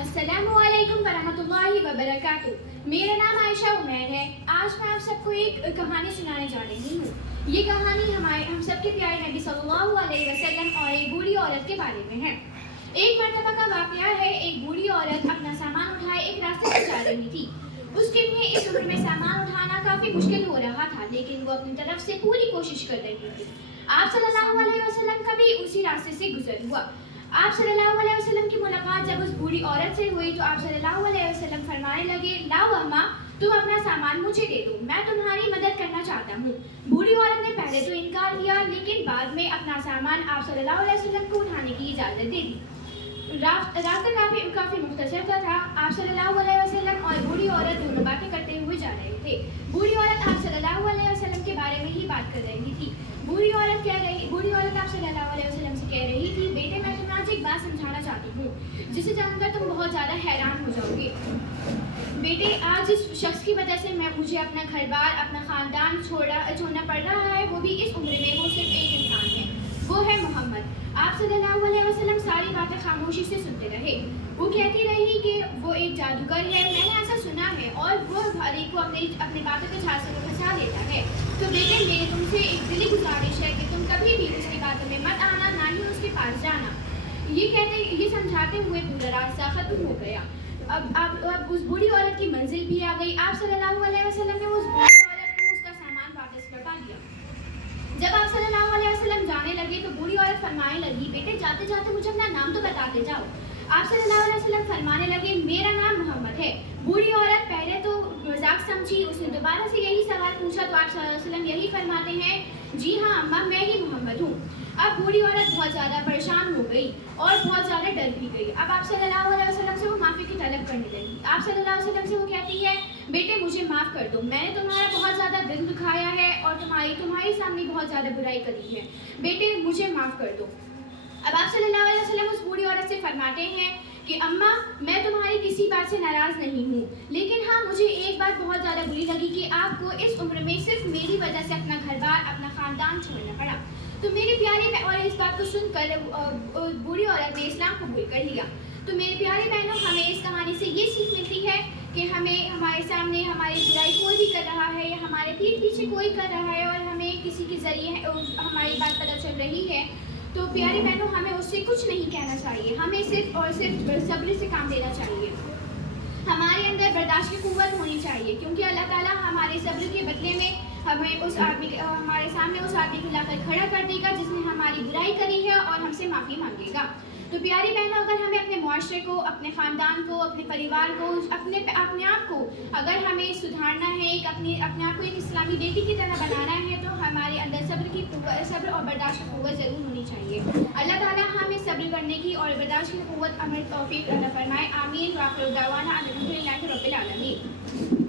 अस्सलाम वालेकुम वरहमतुल्लाहि वबरकातुह। मेरा नाम आयशा उमैर है। आज मैं आप सबको एक कहानी सुनाने जा रही हूँ। ये कहानी हम सबके प्यारे नबी सल्लल्लाहु अलैहि वसल्लम और एक बूढ़ी औरत के बारे में है। एक मर्तबा का वाक़या है। एक बूढ़ी औरत अपना सामान उठाए एक रास्ते से जा रही थी। उसके लिए इस उम्र में सामान उठाना काफ़ी मुश्किल हो रहा था, लेकिन वो अपनी तरफ से पूरी कोशिश कर रही थी। आप सल्लल्लाहु अलैहि वसल्लम का भी उसी रास्ते से गुजर हुआ। आप सल्लल्लाहु अलैहि वसल्लम की मुलाकात जब उस बूढ़ी औरत से हुई तो आप सल्लल्लाहु अलैहि वसल्लम फरमाने लगे, लाओ अम्मा, तुम अपना सामान मुझे दे दो, मैं तुम्हारी मदद करना चाहता हूँ। बूढ़ी औरत ने पहले तो इनकार किया, लेकिन बाद में अपना सामान आप सल्लल्लाहु अलैहि वसल्लम को उठाने की इजाज़त दे दी। रास्ता काफ़ी मुख्तसर था। आप सल्लल्लाहु अलैहि वसल्लम और बूढ़ी औरत दोनों बातें करते हुए जा रहे थे। बूढ़ी औरत आप सल्लल्लाहु अलैहि वसल्लम के बारे में ही बात कर रही थी। बूढ़ी औरत आप सल्लल्लाहु अलैहि वसल्लम से कह रही थी, बेटे मैं तुम्हें आज एक बात समझाना चाहती हूँ जिसे जानकर तुम बहुत ज़्यादा हैरान हो जाओगे। बेटे, आज जिस शख्स की वजह से मुझे अपना घर बार अपना ख़ानदान छोड़ना पड़ रहा है, वो भी इस उम्र में, वो सिर्फ एक इंसान है, वो है मोहम्मद। आप सल्लल्लाहु अलैहि वसल्लम सारी बातें खामोशी से सुनते रहे। वो कहती रही कि वो एक जादूगर है, मैंने ऐसा सुना है, और वो हर एक को अपनी बातों के झांसे में फंसा देता है। तो बेटे, मेरी तुमसे एक दिली गुजारिश है कि तुम कभी भी उसकी बातों में मत आना, ना ही उसके पास जाना। ये समझाते हुए पूरा रास्ता ख़त्म हो गया। अब उस बूढ़ी औरत की मंजिल भी आ गई। आप सल्लल्लाहु अलैहि वसल्लम ने उस बूढ़ी औरत को उसका सामान वापस लौटा दिया। जब आप सल्लल्लाहु अलैहि वसल्लम जाने लगे तो बूढ़ी औरत फरमाने लगी, बेटे जाते जाते मुझे अपना नाम तो बताते जाओ। आप सल्लल्लाहु अलैहि वसल्लम फरमाने लगे, मेरा नाम मोहम्मद है। बूढ़ी औरत पहले तो मजाक समझी, उसने दोबारा से यही सवाल पूछा तो आप सल्लल्लाहु अलैहि वसल्लम यही फरमाते हैं, जी हाँ अम्मा, मैं ही मोहम्मद हूँ। अब बूढ़ी औरत बहुत ज़्यादा परेशान हो गई और बहुत ज़्यादा डर भी गई। अब आप सल्लल्लाहु अलैहि वसल्लम से वो माफ़ी की तलब करने लगी। आप सल्लल्लाहु अलैहि वसल्लम से वो कहती है, बेटे मुझे माफ़ कर दो, मैंने तुम्हारा बहुत ज़्यादा दिल दुखाया है और तुम्हारे सामने बहुत ज़्यादा बुराई करी है, बेटे मुझे माफ़ कर दो। अब आप सल्लल्लाहु अलैहि वसल्लम उस बूढ़ी औरत से फरमाते हैं कि अम्मा, मैं तुम्हारी किसी बात से नाराज़ नहीं हूँ, लेकिन हाँ मुझे एक बात बहुत ज़्यादा बुरी लगी कि आपको इस उम्र में सिर्फ मेरी वजह से अपना घर बार अपना ख़ानदान छोड़ना पड़ा। तो मेरी प्यारी और इस बात को सुनकर बूढ़ी औरत ने इस्लाम कबूल कर लिया। तो मेरी प्यारी बहनों, हमें इस कहानी से ये सीख मिलती है कि हमें हमारे सामने हमारी बुराई कोई भी कर रहा है या हमारे पीठ पीछे कोई कर रहा है और हमें किसी के ज़रिए हमारी बात पता चल रही है, तो प्यारी बहनों हमें उससे कुछ नहीं कहना चाहिए, हमें सिर्फ और सिर्फ सब्र से काम लेना चाहिए। हमारे अंदर बर्दाश्त की क़ुव्वत होनी चाहिए, क्योंकि अल्लाह ताला हमारे सब्र के बदले में हमें हमारे सामने उस आदमी को लाकर खड़ा कर देगा जिसने हमारी बुराई करी है और हमसे माफ़ी मांगेगा। तो प्यारी बहनों, अगर हमें अपने मुआशरे को, अपने ख़ानदान को, अपने परिवार को, अपने आप को अगर हमें सुधारना है, अपने आप को एक इस्लामी बेटी की तरह बनाना है, तो हमारे अंदर सब्र और बर्दाश्त की क़ुव्वत ज़रूर होनी चाहिए। अल्लाह ताला हमें सब्र करने की और बर्दाश्त की क़ुव्वत, अमल, तौफ़ीक़ अता फ़रमाए। आमीन। व आखिर दावाना अनिल हम्दुलिल्लाहि रब्बिल आलमीन।